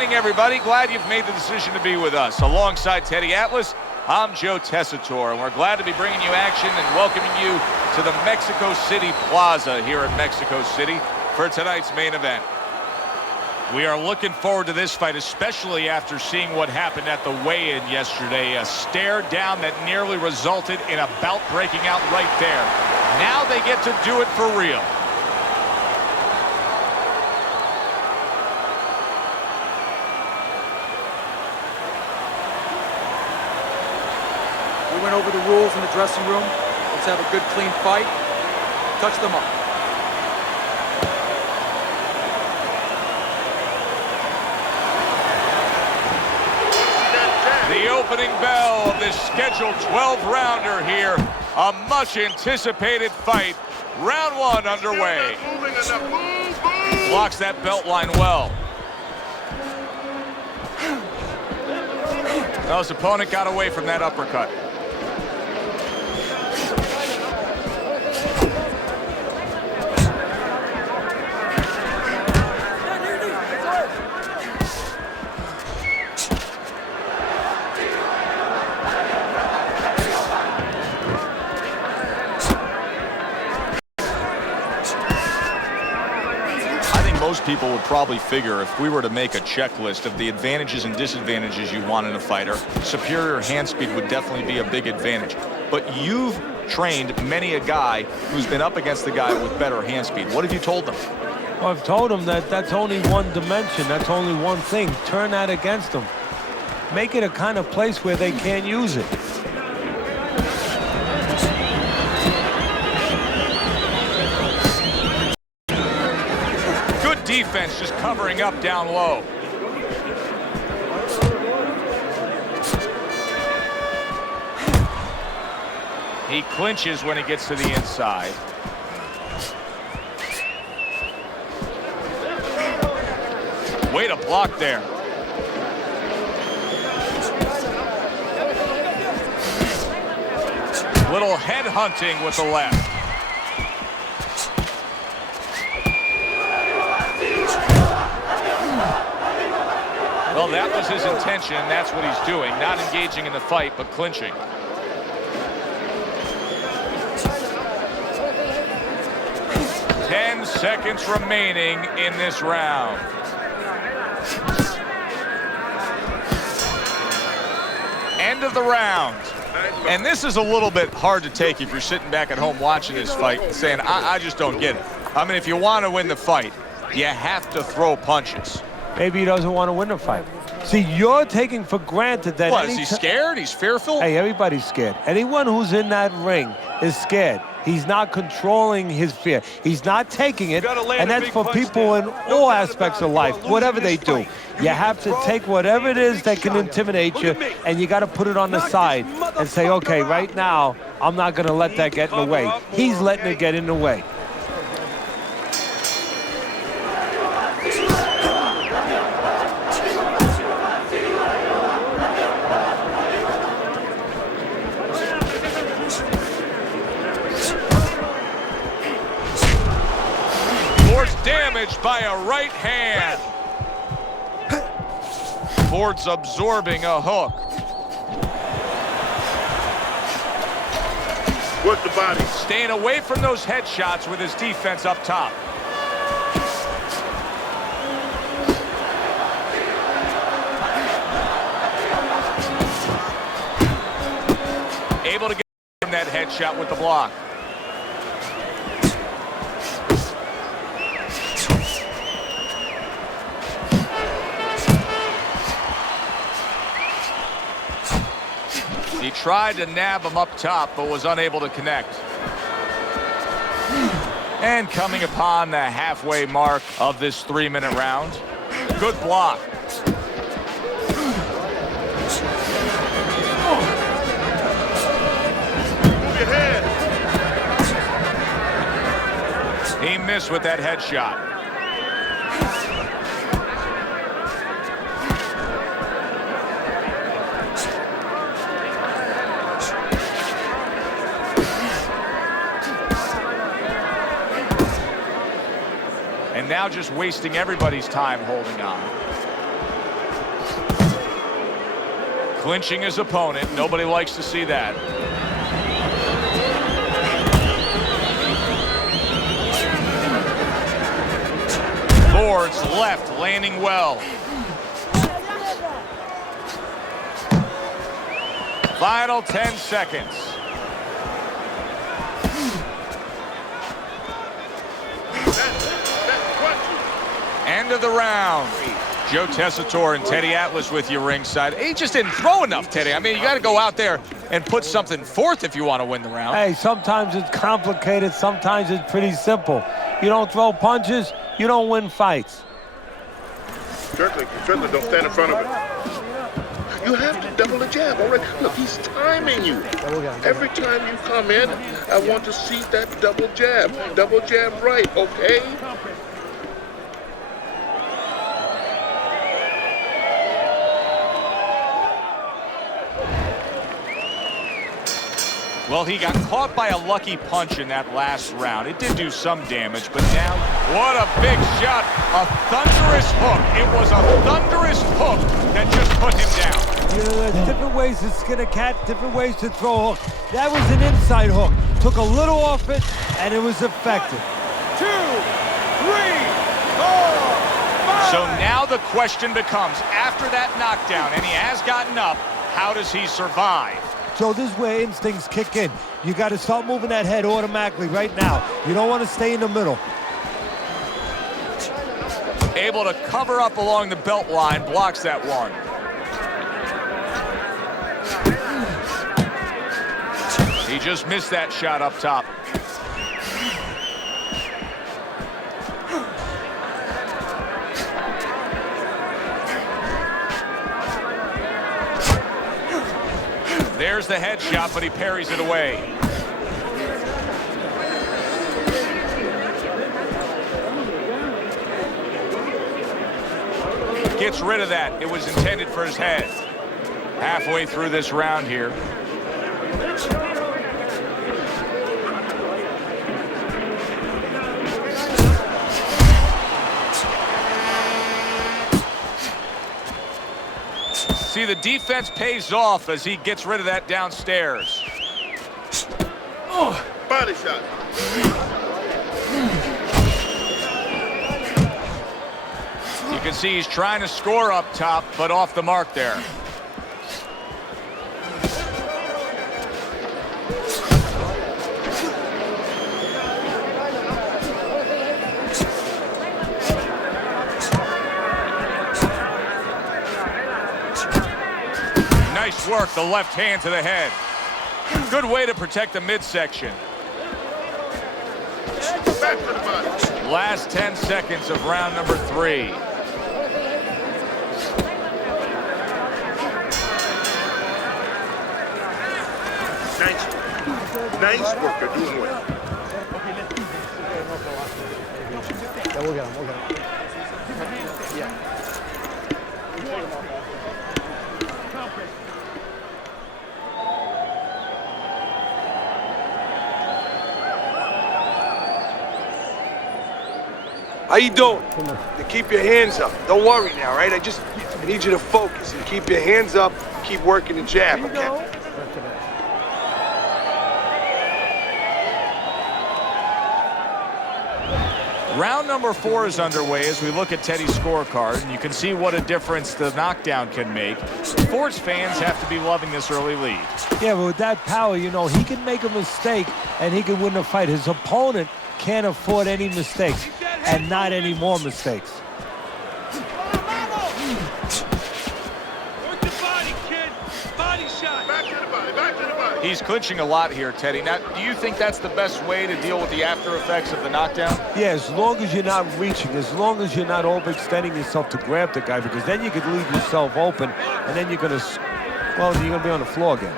evening, everybody. Glad you've made the decision to be with us. Alongside Teddy Atlas, I'm Joe Tessitore, and we're glad to be bringing you action and welcoming you to the Mexico City Plaza here in Mexico City for tonight's main event. We are looking forward to this fight, especially after seeing what happened at the weigh-in yesterday. A stare down that nearly resulted in a bout breaking out right there. Now they get to do it for real. We went over the rules in the dressing room. Let's have a good, clean fight. Touch them up. The opening bell of this scheduled 12-rounder here. A much-anticipated fight. Round one underway. Blocks that belt line well. Well, his opponent got away from that uppercut. Most people would probably figure if we were to make a checklist of the advantages and disadvantages you want in a fighter, superior hand speed would definitely be a big advantage. But you've trained many a guy who's been up against the guy with better hand speed. What have you told them? Well, I've told them that that's only one dimension. That's only one thing. Turn that against them. Make it a kind of place where they can't use it. Defense just covering up down low. He clinches when he gets to the inside. Way to block there. Little head hunting with the left. Well, that was his intention, and that's what he's doing. Not engaging in the fight, but clinching. Ten seconds remaining in this round. End of the round. And this is a little bit hard to take if you're sitting back at home watching this fight and saying, I just don't get it. I mean, if you want to win the fight, you have to throw punches. Maybe he doesn't want to win the fight. See, you're taking for granted that... What, is he scared? He's fearful? Hey, everybody's scared. Anyone who's in that ring is scared. He's not controlling his fear. He's not taking it. And that's for people in all aspects of life, whatever they do. You have to take whatever it is that can intimidate you, and you got to put it on the side and say, okay, right now, I'm not going to let that get in the way. He's letting it get in the way. Damaged by a right hand. Ford's absorbing a hook. Work the body. Staying away from those headshots with his defense up top. Able to get in that headshot with the block. He tried to nab him up top, but was unable to connect. And coming upon the halfway mark of this 3-minute round. Good block. Move your head. He missed with that headshot. And now just wasting everybody's time holding on. Clinching his opponent. Nobody likes to see that. Towards left, landing well. Final 10 seconds. End of the round. Joe Tessitore and Teddy Atlas with you ringside. He just didn't throw enough, Teddy. I mean, you got to go out there and put something forth if you want to win the round. Hey, sometimes it's complicated. Sometimes it's pretty simple. You don't throw punches, you don't win fights. Certainly don't stand in front of it. You have to double the jab. All right, look, he's timing you. Every time you come in, I want to see that double jab. Double jab right, okay? Well, he got caught by a lucky punch in that last round. It did do some damage, but now, what a big shot. A thunderous hook. It was a thunderous hook that just put him down. You know, there's different ways to skin a cat, different ways to throw a hook. That was an inside hook. Took a little off it, and it was effective. 1, 2, 3, 4, 5. So now the question becomes, after that knockdown, and he has gotten up, how does he survive? So this is where instincts kick in. You got to start moving that head automatically right now. You don't want to stay in the middle. Able to cover up along the belt line, blocks that one. He just missed that shot up top. There's the headshot, but he parries it away. Gets rid of that. It was intended for his head. Halfway through this round here. See, the defense pays off as he gets rid of that downstairs. Oh, body shot. You can see he's trying to score up top, but off the mark there. Nice work, the left hand to the head. Good way to protect the midsection. Back to the body. Last 10 seconds of round number 3. Nice work. You're doing well. Yeah, we'll get him. Yeah. How you doing? You keep your hands up. Don't worry now, right? I need you to focus and keep your hands up. Keep working the jab, okay? Round number 4 is underway as we look at Teddy's scorecard, and you can see what a difference the knockdown can make. Ford's fans have to be loving this early lead. Yeah, but with that power, you know, he can make a mistake and he can win the fight. His opponent can't afford any mistakes and not any more mistakes. Work the body, kid. Body shot. Back to the body. Back to the body. He's clinching a lot here, Teddy. Now, do you think that's the best way to deal with the after effects of the knockdown? Yeah, as long as you're not reaching, as long as you're not overextending yourself to grab the guy, because then you could leave yourself open, and then you're gonna be on the floor again.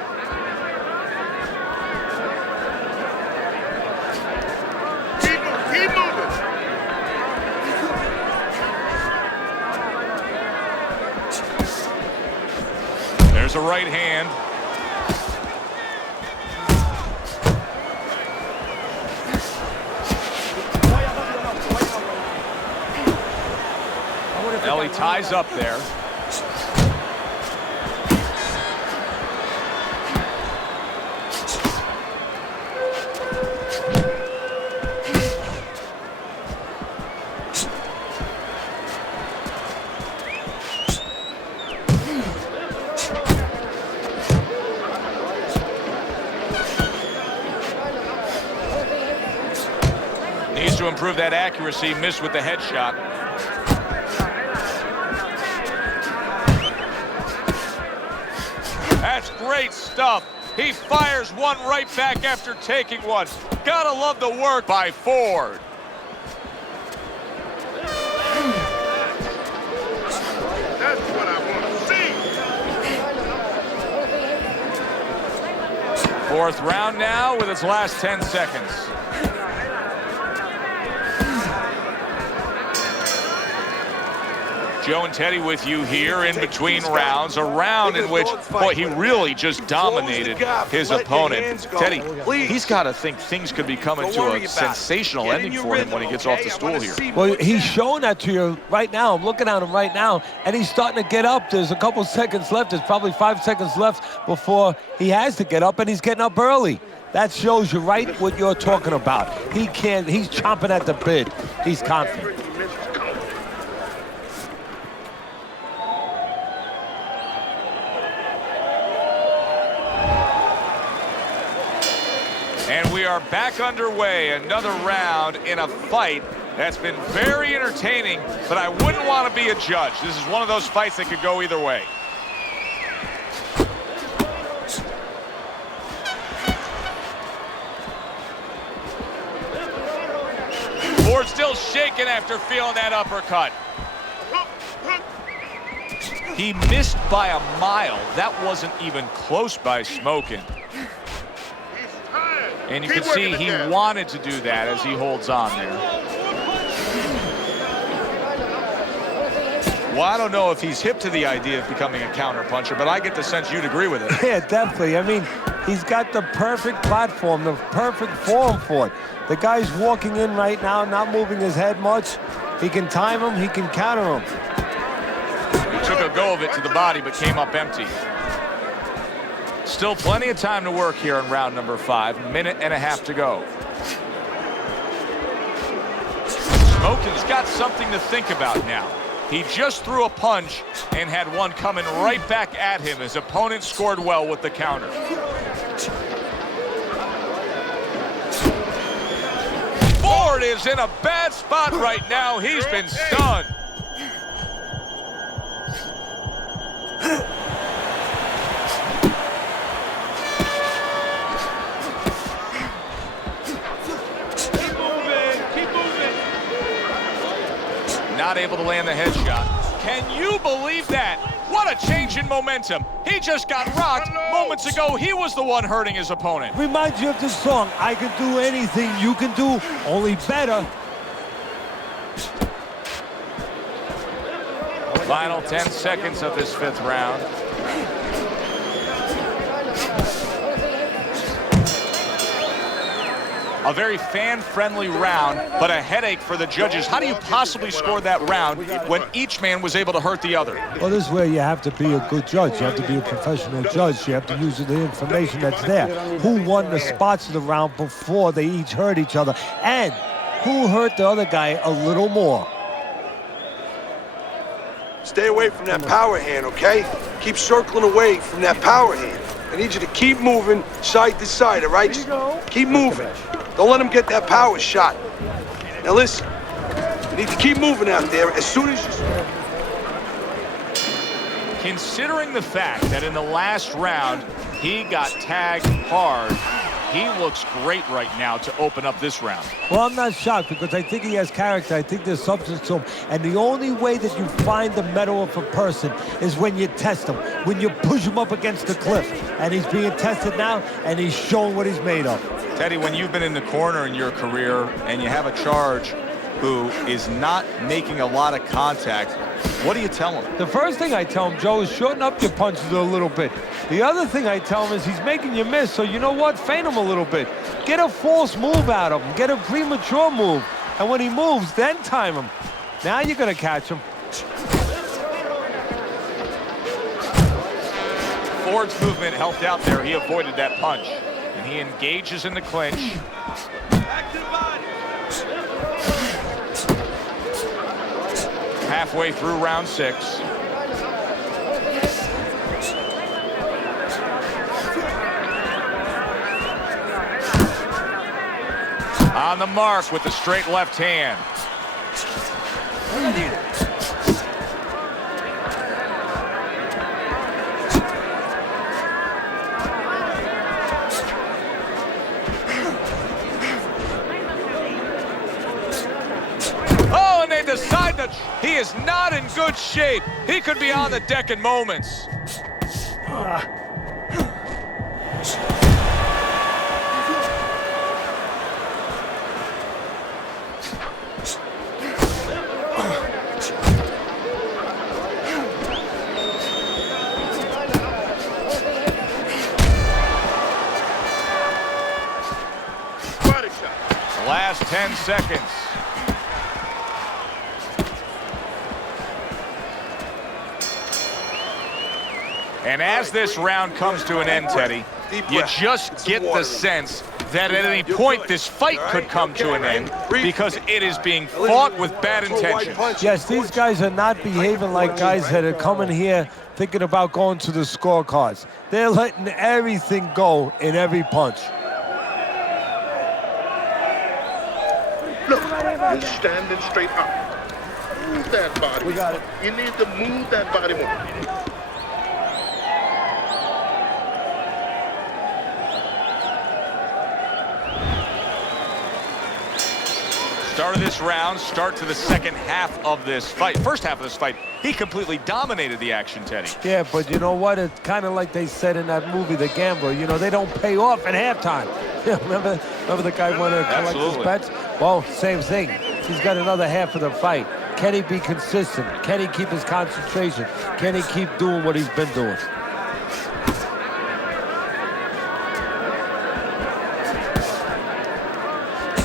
Keep moving. There's a right hand. Ellie ties up there. improve that accuracy. Missed with the headshot. That's great stuff. He fires one right back after taking one. Gotta love the work by Ford. That's what I want to see. Fourth round now with its last 10 seconds. Joe and Teddy with you here in between rounds. A round in which, boy, he really just dominated his opponent. Teddy, he's got to think things could be coming to a sensational ending for him when he gets off the stool here. Well, he's showing that to you right now. I'm looking at him right now, and he's starting to get up. There's a couple seconds left. There's probably 5 seconds left before he has to get up, and he's getting up early. That shows you right what you're talking about. He's chomping at the bit. He's confident. And we are back underway. Another round in a fight that's been very entertaining, but I wouldn't want to be a judge. This is one of those fights that could go either way. Ford still shaking after feeling that uppercut. He missed by a mile. That wasn't even close by smoking. And you can see he wanted to do that as he holds on there. Well, I don't know if he's hip to the idea of becoming a counterpuncher, but I get the sense you'd agree with it. Yeah, definitely. I mean, he's got the perfect platform, the perfect form for it. The guy's walking in right now, not moving his head much. He can time him, he can counter him. He took a go of it to the body, but came up empty. Still plenty of time to work here in round number 5. Minute and a half to go. Smoking's got something to think about now. He just threw a punch and had one coming right back at him. His opponent scored well with the counter. Ford is in a bad spot right now. He's been stunned. Not able to land the headshot. Can you believe that? What a change in momentum. He just got rocked. Moments ago, he was the one hurting his opponent. Reminds you of this song, I can do anything you can do, only better. Final 10 seconds of this 5th round. A very fan-friendly round, but a headache for the judges. How do you possibly score that round when each man was able to hurt the other? Well, this is where you have to be a good judge. You have to be a professional judge. You have to use the information that's there. Who won the spots of the round before they each hurt each other, and who hurt the other guy a little more. Stay away from that power hand, okay? Keep circling away from that power hand. I need you to keep moving side to side, all right? Just keep moving. Don't let him get that power shot. Now listen, you need to keep moving out there as soon as you... Considering the fact that in the last round, he got tagged hard, he looks great right now to open up this round. Well, I'm not shocked because I think he has character. I think there's substance to him. And the only way that you find the mettle of a person is when you test him, when you push him up against the cliff. And he's being tested now, and he's showing what he's made of. Teddy, when you've been in the corner in your career and you have a charge who is not making a lot of contact, what do you tell him? The first thing I tell him, Joe, is shorten up your punches a little bit. The other thing I tell him is he's making you miss, so you know what? Feint him a little bit. Get a false move out of him. Get a premature move. And when he moves, then time him. Now you're going to catch him. Ford's movement helped out there. He avoided that punch. And he engages in the clinch. Halfway through round 6. On the mark with the straight left hand. Oh, and they decide that he is not in good shape. He could be on the deck in moments. Last 10 seconds. And as this round comes to an end, Teddy, you just get the sense that at any point this fight could come to an end because it is being fought with bad intentions. Yes, these guys are not behaving like guys that are coming here thinking about going to the scorecards. They're letting everything go in every punch. Look, you're standing straight up. Move that body. We got it. You need to move that body more. Start of this round, start to the second half of this fight. First half of this fight, he completely dominated the action, Teddy. Yeah, but you know what? It's kind of like they said in that movie, The Gambler. You know, they don't pay off at halftime. remember the guy wanted to collect his bets? Well, same thing. He's got another half of the fight. Can he be consistent? Can he keep his concentration? Can he keep doing what he's been doing?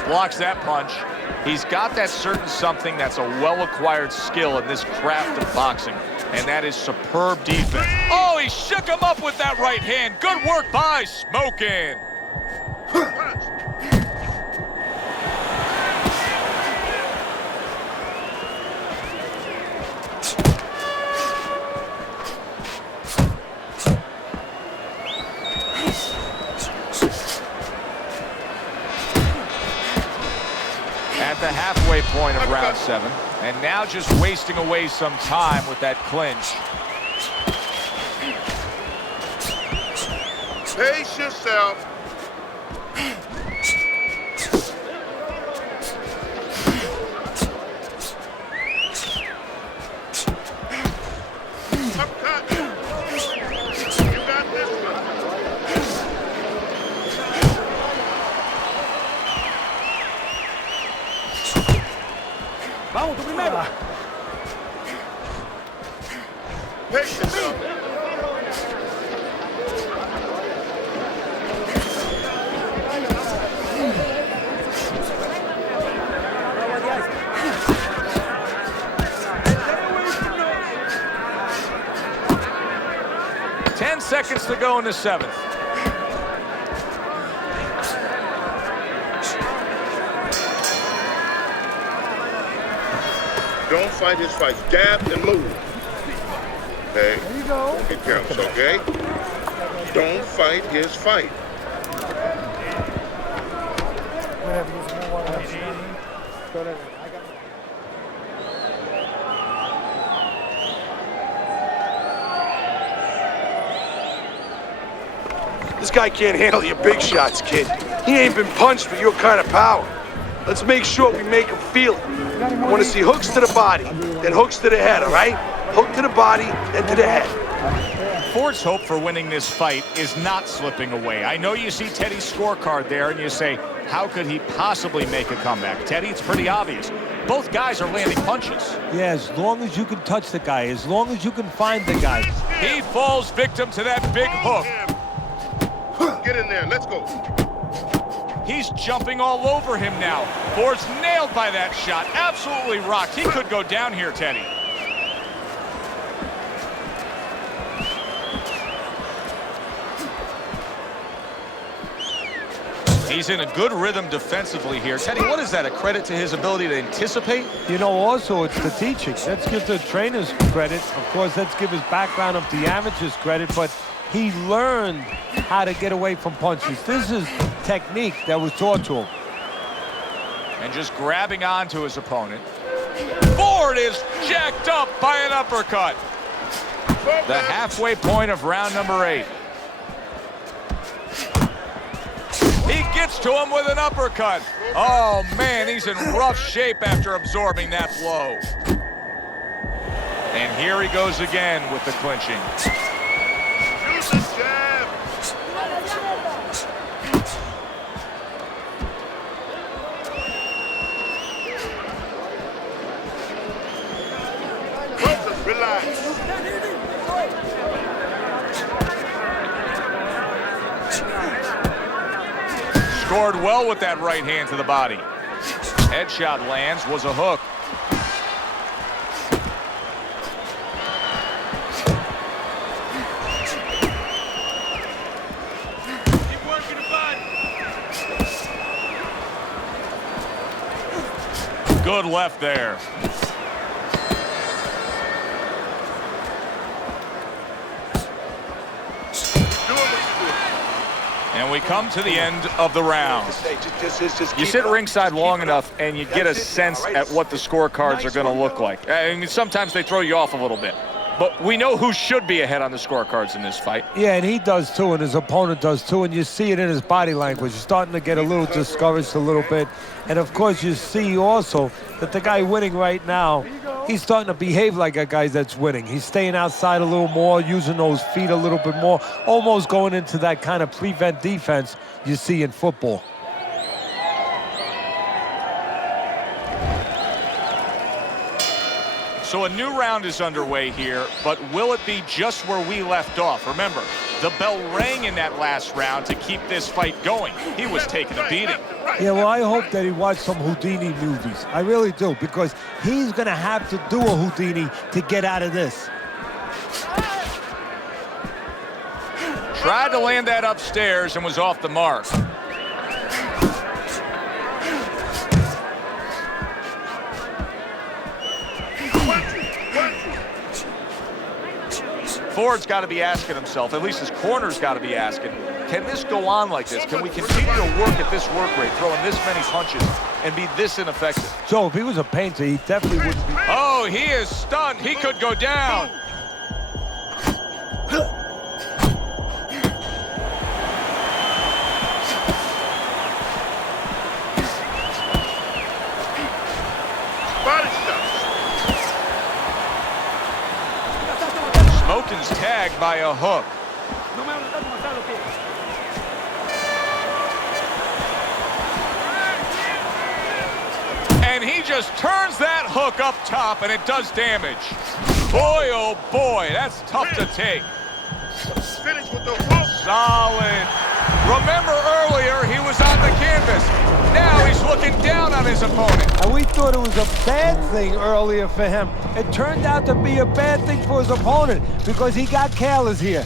Blocks that punch. He's got that certain something that's a well-acquired skill in this craft of boxing, and that is superb defense. Oh, he shook him up with that right hand. Good work by Smokin'. At the halfway point of round 7, and now just wasting away some time with that clinch. Pace yourself. Upcut. You got this one. Vamos, tú primero. Pace yourself. Seconds to go in the 7th. Don't fight his fight. Jab and move. Okay? There you go. It counts, okay? Don't fight his fight. This guy can't handle your big shots, kid. He ain't been punched with your kind of power. Let's make sure we make him feel it. I want to see hooks to the body, then hooks to the head, all right? Hook to the body, then to the head. Ford's hope for winning this fight is not slipping away. I know you see Teddy's scorecard there and you say, how could he possibly make a comeback? Teddy, it's pretty obvious. Both guys are landing punches. Yeah, as long as you can touch the guy, as long as you can find the guy. He falls victim to that big hook. Get in there, let's go. He's jumping all over him now. Ford's nailed by that shot. Absolutely rocked. He could go down here, Teddy. He's in a good rhythm defensively here. Teddy, what is that, a credit to his ability to anticipate? You know, also, it's the teaching. Let's give the trainers credit. Of course, let's give his background of the amateurs credit, but he learned how to get away from punches. This is technique that was taught to him. And just grabbing onto his opponent. Ford is jacked up by an uppercut. The halfway point of round number 8. He gets to him with an uppercut. Oh, man, he's in rough shape after absorbing that blow. And here he goes again with the clinching. Use the jab. Focus, relax. Scored well with that right hand to the body. Headshot lands, was a hook. Good left there. And we come to the end of the round. You sit ringside long enough and you get a sense at what the scorecards are going to look like. I mean, sometimes they throw you off a little bit. But we know who should be ahead on the scorecards in this fight. Yeah, and he does too, and his opponent does too, and you see it in his body language. He's starting to get a little discouraged a little bit. And, of course, you see also that the guy winning right now, he's starting to behave like a guy that's winning. He's staying outside a little more, using those feet a little bit more, almost going into that kind of prevent defense you see in football. So a new round is underway here, but will it be just where we left off? Remember, the bell rang in that last round to keep this fight going. He was taking a beating. Yeah, well, I hope that he watched some Houdini movies. I really do, because he's going to have to do a Houdini to get out of this. Tried to land that upstairs and was off the mark. Ford's got to be asking himself, at least his corner's got to be asking, can this go on like this? Can we continue to work at this work rate, throwing this many punches, and be this ineffective? So if he was a painter, he definitely wouldn't be. Oh, he is stunned. He could go down. Body shot. Smokin's tagged by a hook. And he just turns that hook up top, and it does damage. Boy, oh boy, that's tough to take. Finish with the hook. Solid. Remember earlier, he was on the canvas. Now he's looking down on his opponent. And we thought it was a bad thing earlier for him. It turned out to be a bad thing for his opponent because he got careless here.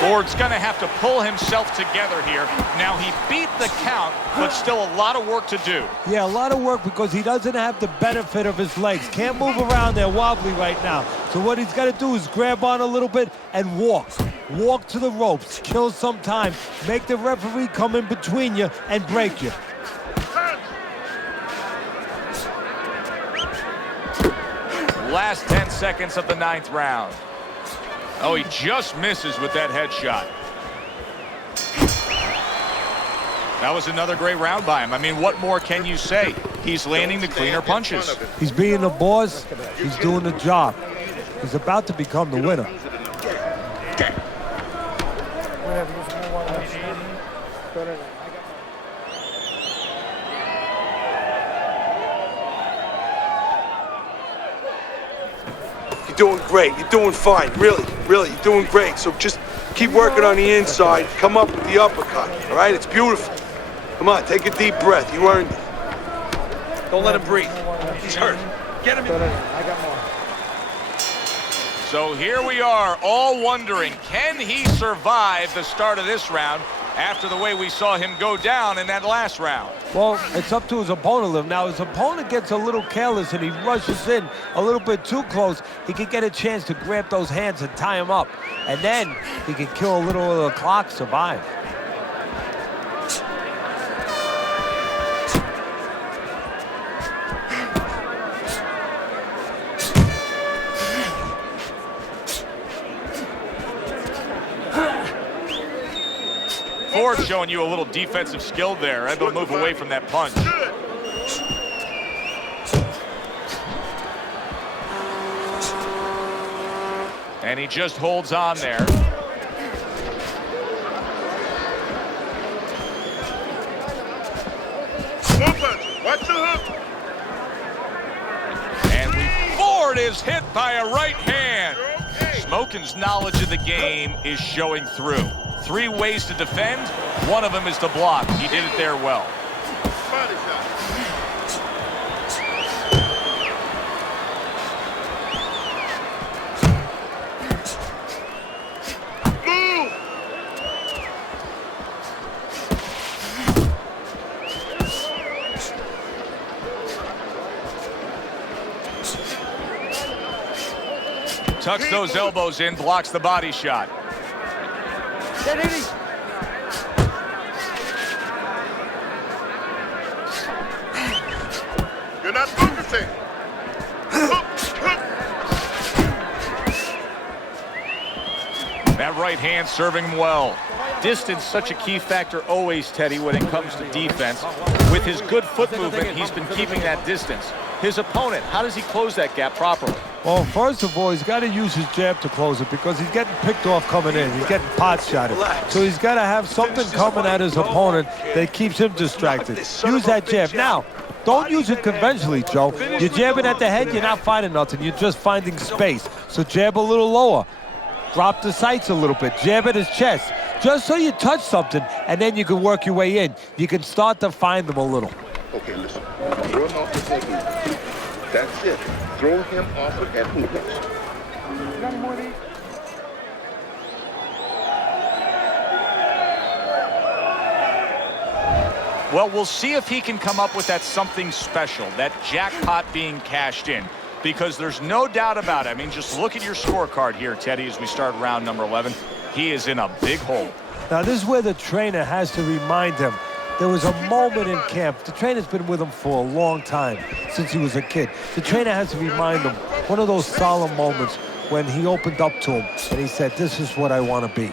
Ford's going to have to pull himself together here. Now, he beat the count, but still a lot of work to do. Yeah, a lot of work because he doesn't have the benefit of his legs. Can't move around there wobbly right now. So what he's got to do is grab on a little bit and walk. Walk to the ropes, kill some time, make the referee come in between you and break you. Last 10 seconds of the 9th round. Oh, he just misses with that headshot. That was another great round by him. I mean, what more can you say? He's landing the cleaner punches. He's being the boss. He's doing the job. He's about to become the winner. You're doing great. You're doing fine. Really, you're doing great. So just keep working on the inside. Come up with the uppercut. All right? It's beautiful. Come on, take a deep breath. You earned it. Don't let him breathe. He's hurt. Get him in. I got more. So here we are, all wondering, can he survive the start of this round after the way we saw him go down in that last round. Well, it's up to his opponent. Now, his opponent gets a little careless and he rushes in a little bit too close. He could get a chance to grab those hands and tie him up. And then he can kill a little of the clock, survive. Ford showing you a little defensive skill there, able to move away from that punch. And he just holds on there. Watch the hook. And Ford is hit by a right hand. Smokin's knowledge of the game is showing through. 3 ways to defend. One of them is to block. He did it there well. Body shot. Move. Tucks those elbows in, blocks the body shot. You're not focusing. Hook, hook. That right hand serving him well. Distance, such a key factor always, Teddy, when it comes to defense. With his good foot movement, he's been keeping that distance. His opponent, how does he close that gap properly? Well, first of all, he's got to use his jab to close it because he's getting picked off coming in. He's getting pot shotted. So he's got to have something coming at his opponent that keeps him distracted. Use that jab. Now, don't use it conventionally, Joe. You're jabbing at the head, you're not finding nothing. You're just finding space. So jab a little lower. Drop the sights a little bit. Jab at his chest. Just so you touch something, and then you can work your way in. You can start to find them a little. Okay, listen. Throw him off the head movements. That's it. Throw him off the head movements. Well, we'll see if he can come up with that something special, that jackpot being cashed in. Because there's no doubt about it. I mean, just look at your scorecard here, Teddy, as we start round number 11. He is in a big hole. Now, this is where the trainer has to remind him. There was a moment in camp. The trainer's been with him for a long time, since he was a kid. The trainer has to remind him, one of those solemn moments when he opened up to him and he said, "This is what I want to be."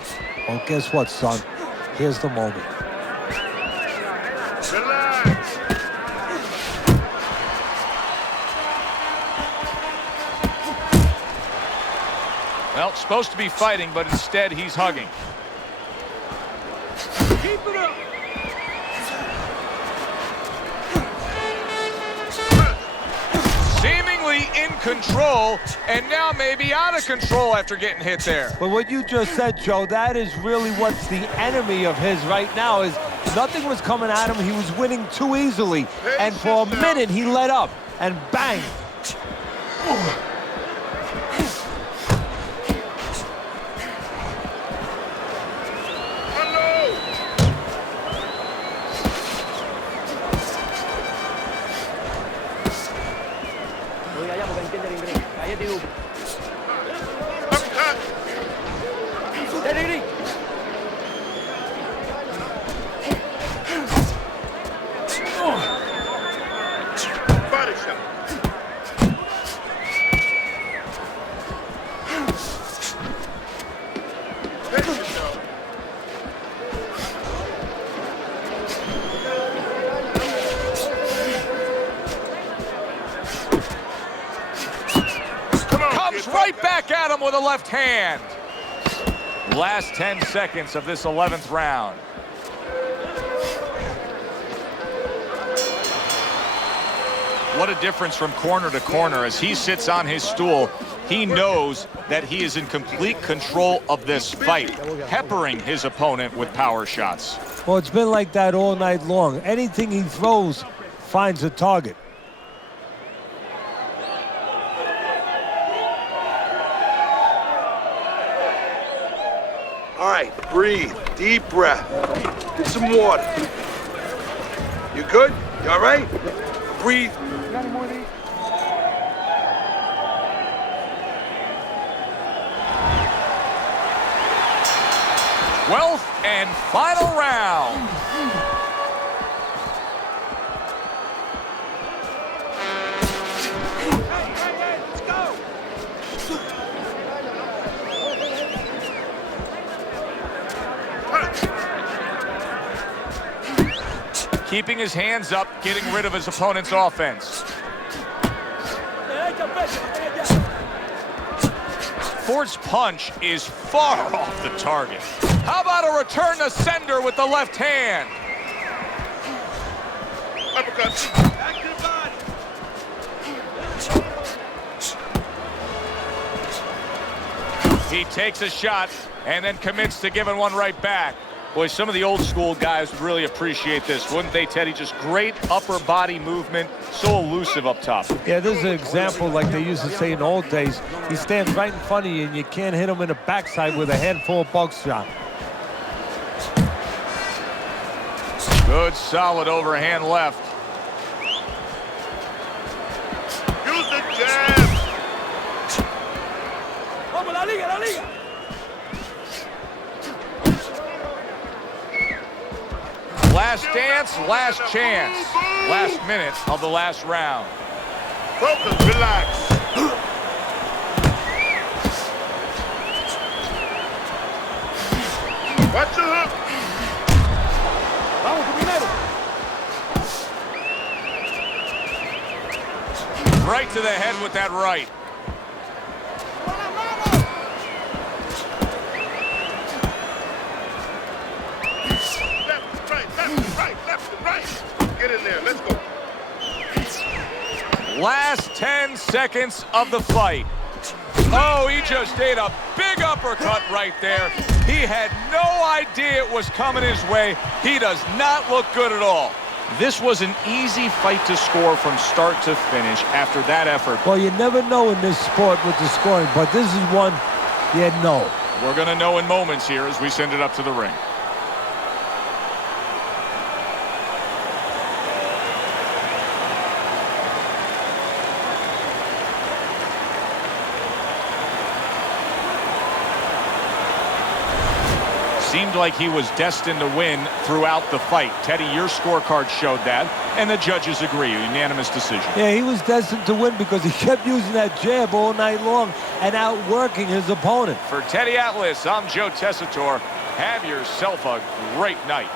Well, guess what, son? Here's the moment. Relax. Well, supposed to be fighting, but instead he's hugging. Keep it up. Seemingly in control, and now maybe out of control after getting hit there. But what you just said, Joe, that is really what's the enemy of his right now is nothing was coming at him. He was winning too easily. And for a minute, he let up, and bang. Body shot. There you go. Come on, Comes kid. right back at him with a left hand. Last 10 seconds of this 11th round. What a difference from corner to corner. As he sits on his stool, he knows that he is in complete control of this fight, peppering his opponent with power shots. Well, it's been like that all night long. Anything he throws finds a target. All All right, breathe. Deep breath. Get some water. You good? You all right? Breathe. 12th and final round. Keeping his hands up, getting rid of his opponent's offense. Force punch is far off the target. How about a return to sender with the left hand? Uppercut. Back to the body. He takes a shot and then commits to giving one right back. Boy, some of the old school guys would really appreciate this, wouldn't they, Teddy? Just great upper body movement, so elusive up top. Yeah, this is an example like they used to say in the old days. He stands right in front of you and you can't hit him in the backside with a handful of buckshot. Good, solid overhand left. Use the jab. Vamos, la liga, la liga. Last dance, last chance. Last minute of the last round. Focus, relax. Watch the hook. Vamos, primero. Right to the head with that right. Left and right. Get in there, let's go. Last 10 seconds of the fight. Oh, he just ate a big uppercut right there. He had no idea it was coming his way. He does not look good at all. This was an easy fight to score from start to finish after that effort. Well, you never know in this sport with the scoring, but this is one you know. We're going to know in moments here as we send it up to the ring. Seemed like he was destined to win throughout the fight. Teddy, your scorecard showed that, and the judges agree. Unanimous decision. Yeah, he was destined to win because he kept using that jab all night long and outworking his opponent. For Teddy Atlas, I'm Joe Tessitore. Have yourself a great night.